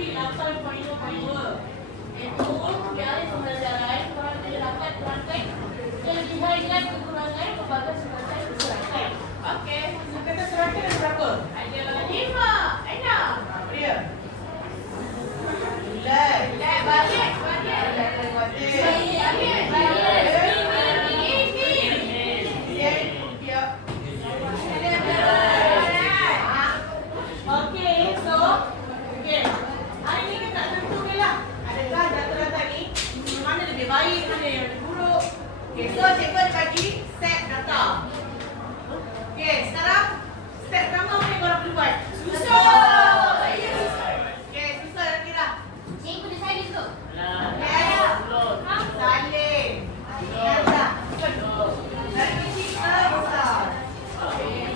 grafik 8.2.2. Iaitu biar pembelajaran korang kena dapat terangkai kelebihan dan kekurangan pelbagai sumatan serangkai. Okey, sumatan serangkai ada berapa? Ada 5, 6. Apa dia? 9. Balik. Baik, mana yang lebih buruk. Okay, so cikgu bagi set data. Okay, sekarang step pertama apa yang korang perlu buat? Susun. Okay, susun dah kira. Cikgu dah saya di situ. Yes. Salin. Dah. Dari kecil ke besar. Salah.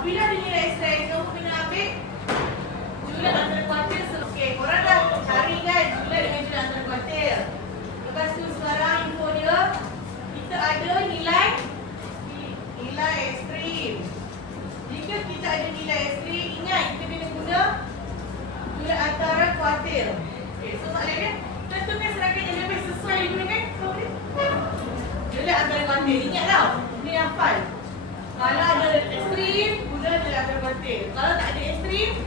Bila dia nilai X-ray, kamu kena ambil julat antara kuartil. Okey, korang dah cari kan julat dengan julat antara kuartil. katil. Ingat tau. Ni hafal. Kalau ada ekstrim, budak dia akan katil. Kalau tak ada ekstrim,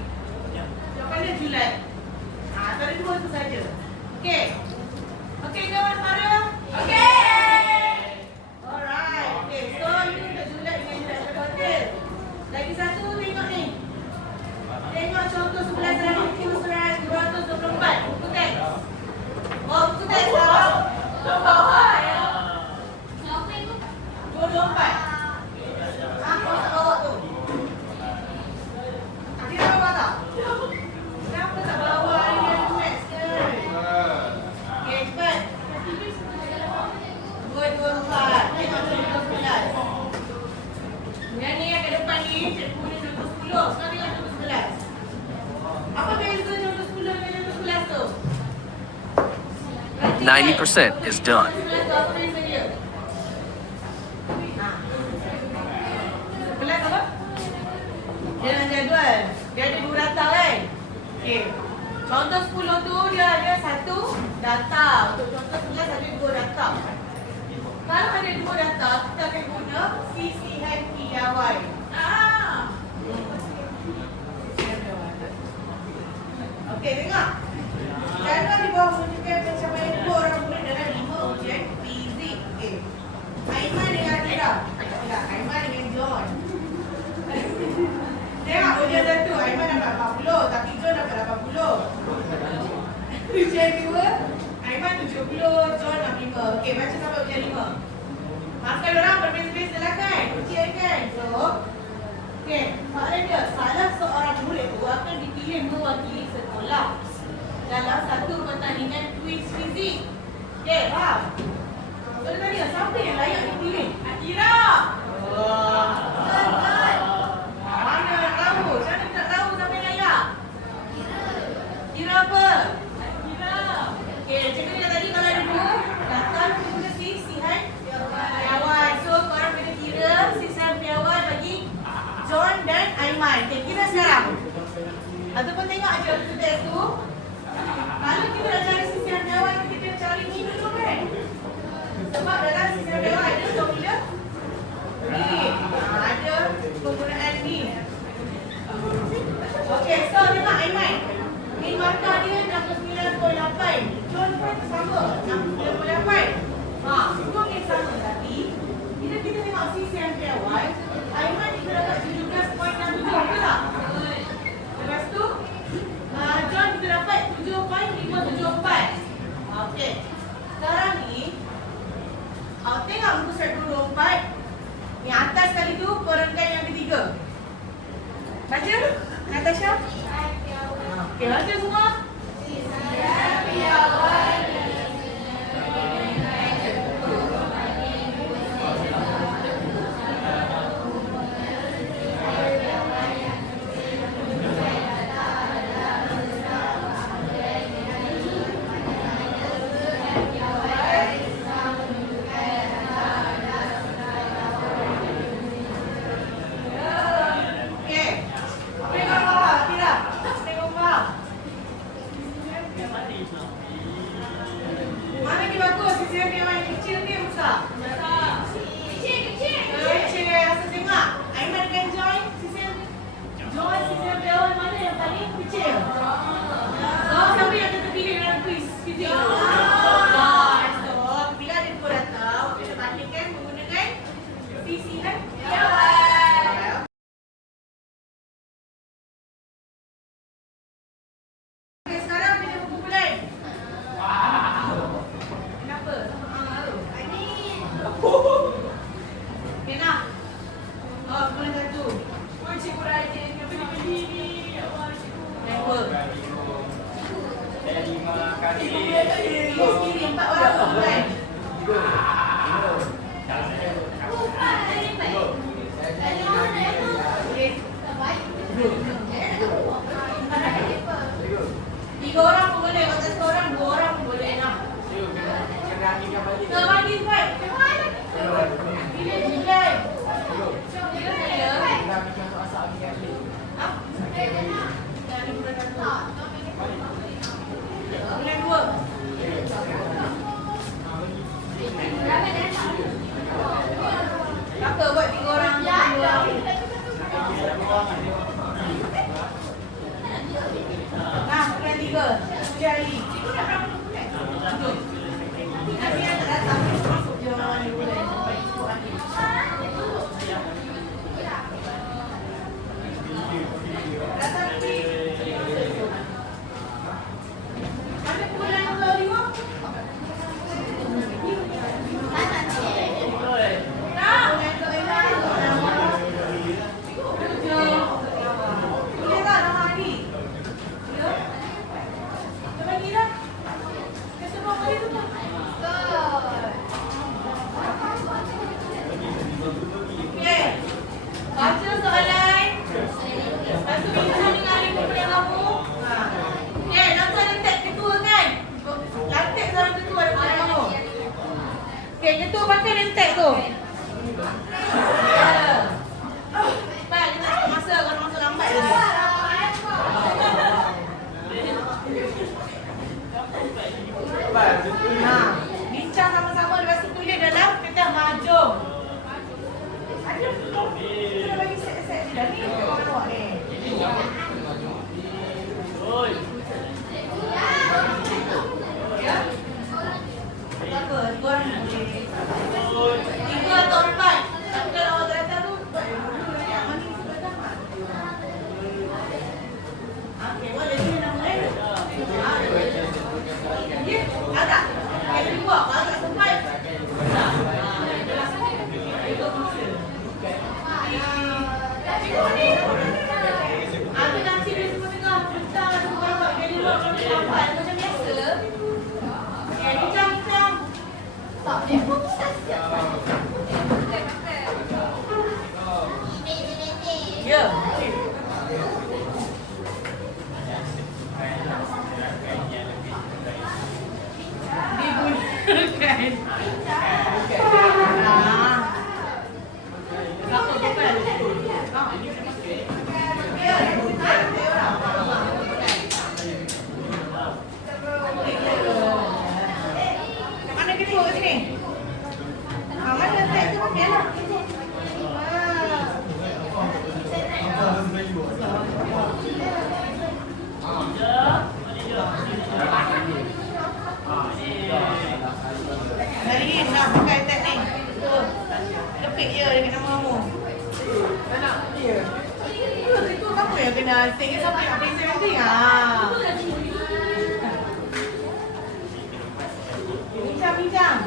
jawapan dia julat. Antara dua tu saja. Okey. Okey ke Farah? Okey. Alright. Okey. So ini untuk julat dengan julat akan katil. Lagi satu tengok ni. Tengok contoh 11,224 buku teks. Oh, buku teks sekarang. Bawah ya. 224. Apa kat bawah tu? Kira bawah tak? Kenapa tak bawah ni yang teks ke? Okey, cepat. 224. Tengok contoh 11. Yang ni yang kat depan ni, cikgu punya contoh 10. Sekarang tengok contoh 11. Apa beza contoh 10 dengan contoh 11 tu? 90% is done. Apa beza dia? Sebelas apa? Dia dalam jadual. Dia ada dua data kan? Okey. Contoh 10 tu dia ada satu data. Untuk contoh 11 ada dua data. Kalau ada dua data, kita akan guna sisihan piawai. Okey, tengok. Kalau di bawah menunjukkan pencapaian dua orang murid dalam 5 ujian fizik. Okey. Aiman dengan Atira. Tak, Aiman dengan John. Tengok ujian satu, Aiman dapat 40, tapi John dapat 80. Ujian dua, Aiman 70, John 65. Okey, baca sampai ujian 5. Makan orang berbeza-beza lah kan? Ujian kan? So, okey, maknanya dia, salah seorang murid tu akan dipilih mewakili sekolah dalam satu pertandingan kuis fizik. Okey, faham? So, dia tanya, siapa yang layak dipilih? Atira! Oh. Mana nak tahu? Macam mana nak tahu siapa yang layak? Atira apa? Atira. Okey, cikgu dia tadi kalau ada dua, datang kita guna sisihan piawai. So, korang kena kira sisihan piawai bagi John dan Aiman. Okey, kira sekarang. Ataupun tengok aja buku teks tu. Kalau kita nak cari sisihan piawai, kita cari ni dulu kan? Sebab dalam sisihan piawai ada formula ni. Ada penggunaan ni. Okey, so tengok Aiman. Ni markah dia 69.8. John pun sama, 69.8. Semua ni sama, tapi bila kita tengok sisihan piawai, Aiman kita dapat 17.67, betul tak? Lepas tu John kita dapat 7.574. Okey. Sekarang ni tengok muka surat 24. Yang atas kali tu korangkan yang ketiga. Baca Natasha. Okey, baca semua. Sisihan piawai. Mana ni bagus? Sisihan piawai yang kecil ke besar? Besar. Kecil. Kecil. Asal tengok. Aiman dengan Joy, sisihan piawai mana yang paling kecil? So, siapa yang akan terpilih dalam kuis fizik? So, bila ada dua data, kita bandingkan menggunakan sisihan piawai. Okay, sekarang kita berkumpulan. Kenapa? Okay, nak? Oh, kumpulan satu. Oh, cikgu rajin. Kenapa dia beli ni? Network. Kiri, 4 orang kumpulan. Tiga orang pun boleh, kalau tak seorang, 2 orang pun boleh nak. Terbagi baik. Bila Julai. Bila saya. Bulan 2. Okay. Baca soalan. Satu bincang dengan adik kepada kamu. Okay, nanti ada tag ketua kan? Lantik seorang ketua daripada kamu. Okay, ketua pakai dan tag tu. Baik, kita cukup masa. Kalau masa lambat lagi. Bincang sama-sama lepas tu tulis dalam kertas mahjong. Ada sudah bagi set-set je dah ni orang awak ni. Ya. Berapa? 3 atau 4. Tapi kalau awak tak datang tu mana ni sudah datang. Okey, boleh ni nama lain. Ya, agak. Kalau buat agak sempat. Aku nanti dia semua tengah pecah tu bapak jadi luar macam lambat macam biasa. Ya, bincang. Tak dia pun tak siap. Ya. Digunakan. Mana dia buat sini? Mana letak tu pakai lah. Hari ni nak pakai tag ni. Kepik je dengan nama kamu. Ya. Itu kamu yang kena sing sampai nak present nanti. Bincang.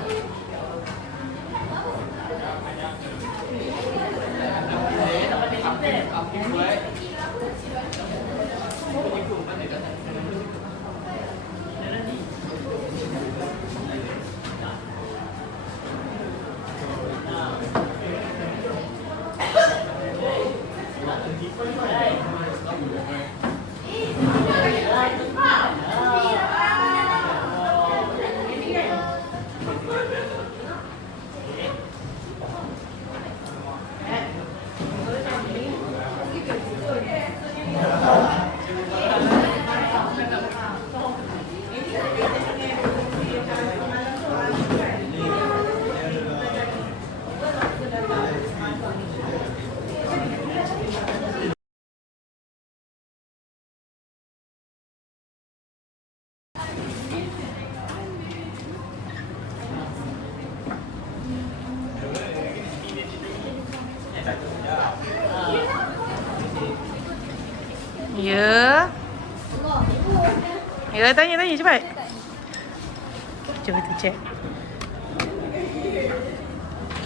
Ya. Ya, tanya cepat. Cuba kita check.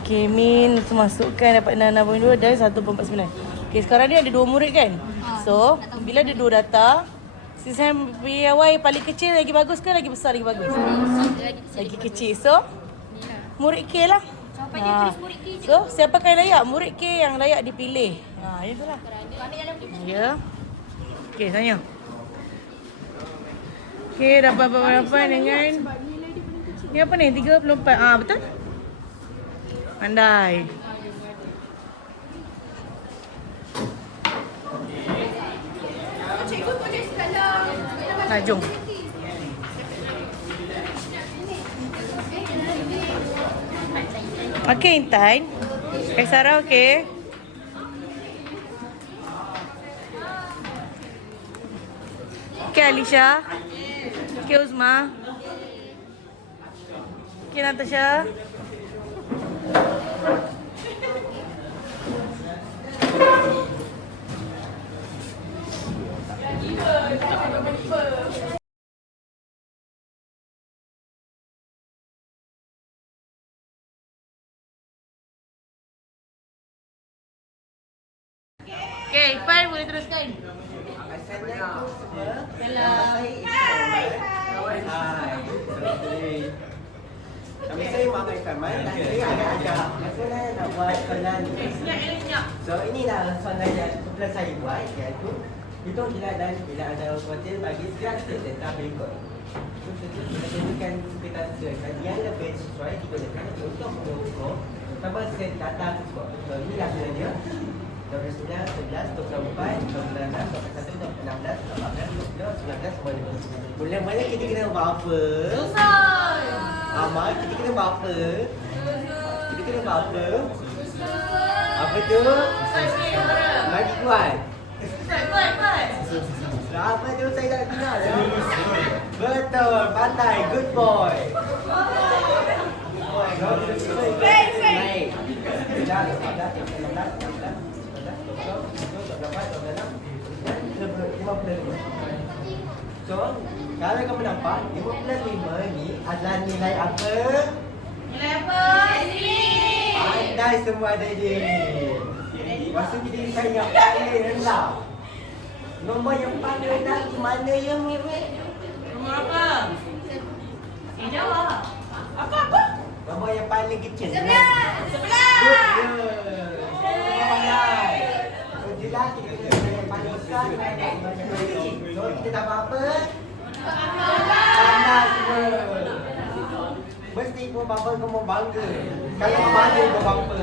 Okay, Min masukkan dapat 6.2 dan 1.49. Okay, sekarang ni ada 2 murid kan? So, bila ada 2 data, sistem PIY paling kecil lagi bagus ke lagi besar lagi bagus? Lagi kecil. So, murid K lah. So, siapa yang layak? Murid K yang layak dipilih. Itulah. Ya. Okay, tanya. Okay, dapat berapa dengan... Ni apa ni? 34. Betul? Pandai. Cikgu tulis dalam Jom. Okay, Intan. Okay, Sarah, okay. Okay, Alisha. Okay, Uzma. Okay, Natasha. Okay, Ifan boleh teruskan. Assalamualaikum semua. Salam. Nama saya Ifan. Hai. Tapi saya makan ikan main dan saya akan ajar macam mana nak buat soalan ni. So inilah soalan yang kebetulan saya buat, iaitu hitung jeladan bila ada hotel bagi setiap data berikut. So kita jadikan sekitar yang lebih sesuai digunakan untuk mengukur sama set data tersebut. So inilah sebenarnya 29, 11, 24, 26, 21, 16, 18, 19, semua ni. Mula-mula kita kena buat apa? Amal, kita kena buat apa? Kita kena buat apa? Apa tu? Bagi kuat. Apa tu saya tak kenal ya? Betul, pandai, good boy. Baik. Dah, 55. So, kalau kamu nampak 55 ni adalah nilai apa? Nilai apa? Pandai semua adik-adik. Maksud diri saya yang paling rendah. Nombor yang paling rendah di mana yang mirip? Nombor apa? Jawab. Apa? Nombor yang paling kecil. 11. Good girl. Pandai. So, jelas kita kena yang paling besar dengan yang paling kecil. So, kita dapat apa? Pandai semua. Mesti pun bapa kamu bangga. Kalau kamu ada pun bapa.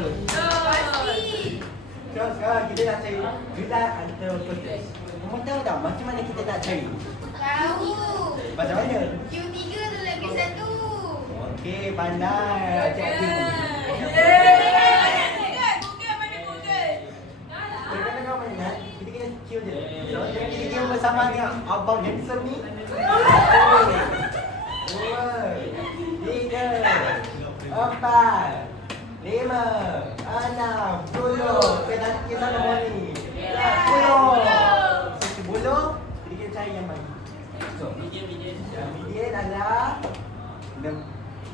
So, sekarang kita nak cari gelar antara kotak. Kamu tahu tak macam mana kita nak cari? Tahu. Macam mana? Q3 tu lagi satu. Okey, pandai. Cikgu. Kadang-kadang kau ingat, kita kena cue je. So, kita kena bersama dengan abang handsome ni. 2, 3, 4, 5, 6, 10. Kita nak kisah nombor ni. 10. So, 10, kita kena cari yang mana? So, yang median adalah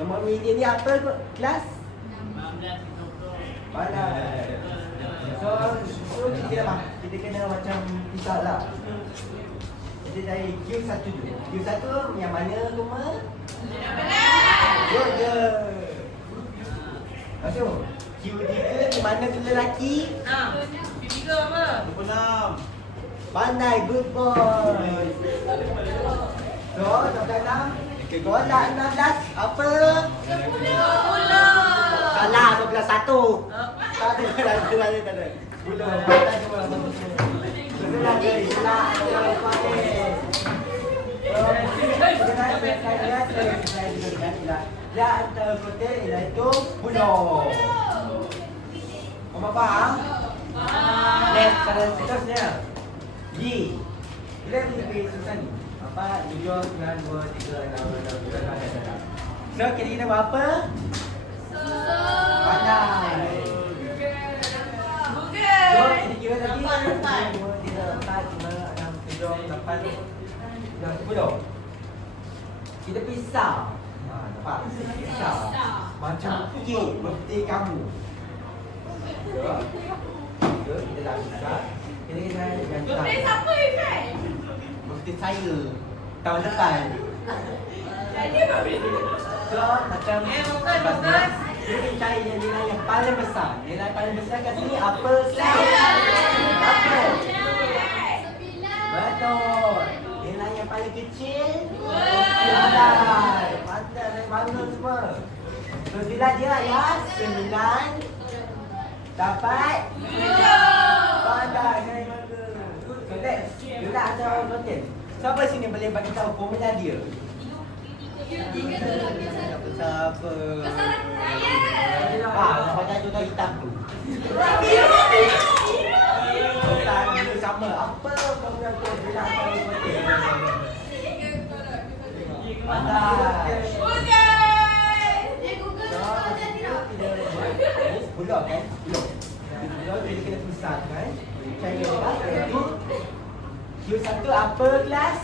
nombor median ni apa kelas? Mana? So kita kena macam pisah lah. Kita cari Q1 dulu. Q1 yang mana rumah? Good girl. Lepas tu Q3 di mana tu lelaki? Q3 apa? 26. Pandai, good boy. So, 26. Golak 16 apa? 10. Salah, 12 1. Tak ada. Gula, pandai semua. Sebelah dia, salah. Dia antara kotak iaitu pulau. Kamu faham? Next, pada seterusnya G. Kita lebih susah ni. Apa? 7, 9, 2, 3, 6, 7, 8. So, kita buat apa? Pandai. So, kita kira lagi 1, 2, 3, 4, 5, 6, 7, 8, 9, 10. Kita pisah. Nampak? Pisah. Macam K, birthday kamu. So, kita dah pisah. Kita kena Birthday siapa Ifan? birthday saya tahun depan. So, macam Bagus. kita cari yang nilai yang paling besar. Nilai paling besar kat sini apa? Apa? Betul. Nilai yang paling kecil? Pandai. Pandai bangga semua. So, nilai dia adalah 9 dapat 7. Pandai, saya bangga. So, next. Nilai ada orang hotel. Siapa sini boleh bagi tahu formula dia? Siapa? Nak baca tu dah hitam tu. Hitam dia sama. Apa formula tu? Bila apa hotel? Pandai. Bulog kan? Bulog jadi kena pisah kan? Cari kelas iaitu Q1 apa kelas?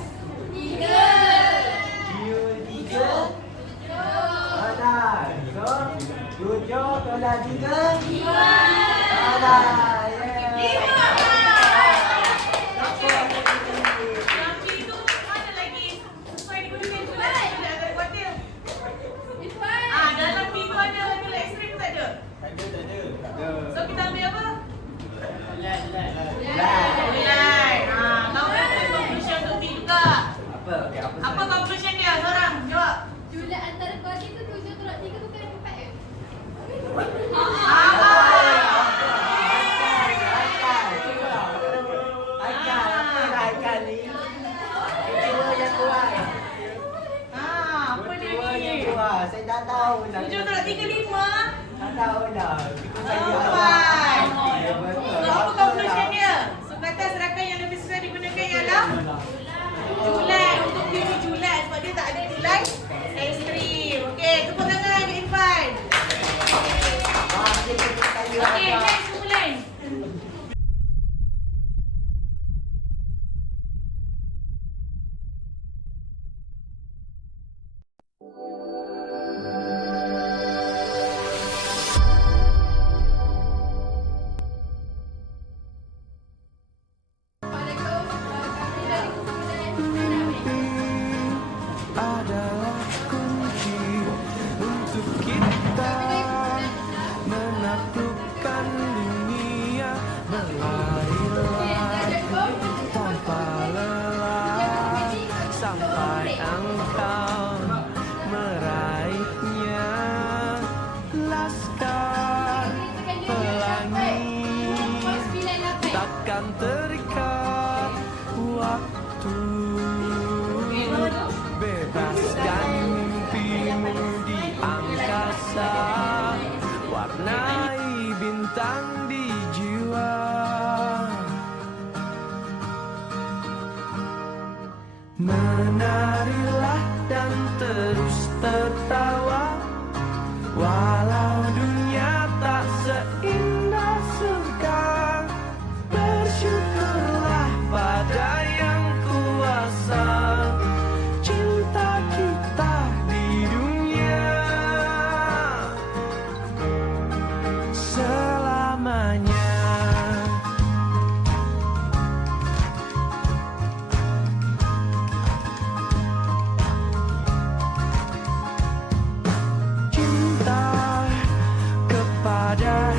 3. Q3 Pandai. So 7 tolak 3 Pandai. Tapi tu mana lagi? Sesuai digunakan tu lah. Ada hotel. Dalam tahu lah. 7 tolak 3, 5. Tak tahu lah. Ikut saya. Empat. Ya, betul. So, apa conclusion dia? So, kata serangkaian yang lebih sesuai digunakan ialah Julat. Untuk pilih Julat sebab dia tak ada nilai ekstrim. Okey, tepuk tangan ke Irfan. Okey, next Mulan. Adalah kunci untuk kita menaklukkan dunia, berlari-lari tanpa lelah sampai engkau meraihnya. Laskar pelangi takkan terikat waktu. Bebaskan mimpimu di angkasa, warnai bintang di jiwa. Menarilah dan terus tertawa, walau dunia tak seindah surga. Bersyukurlah pada yang kuasa, cinta kita di dunia selamanya. Cinta kepada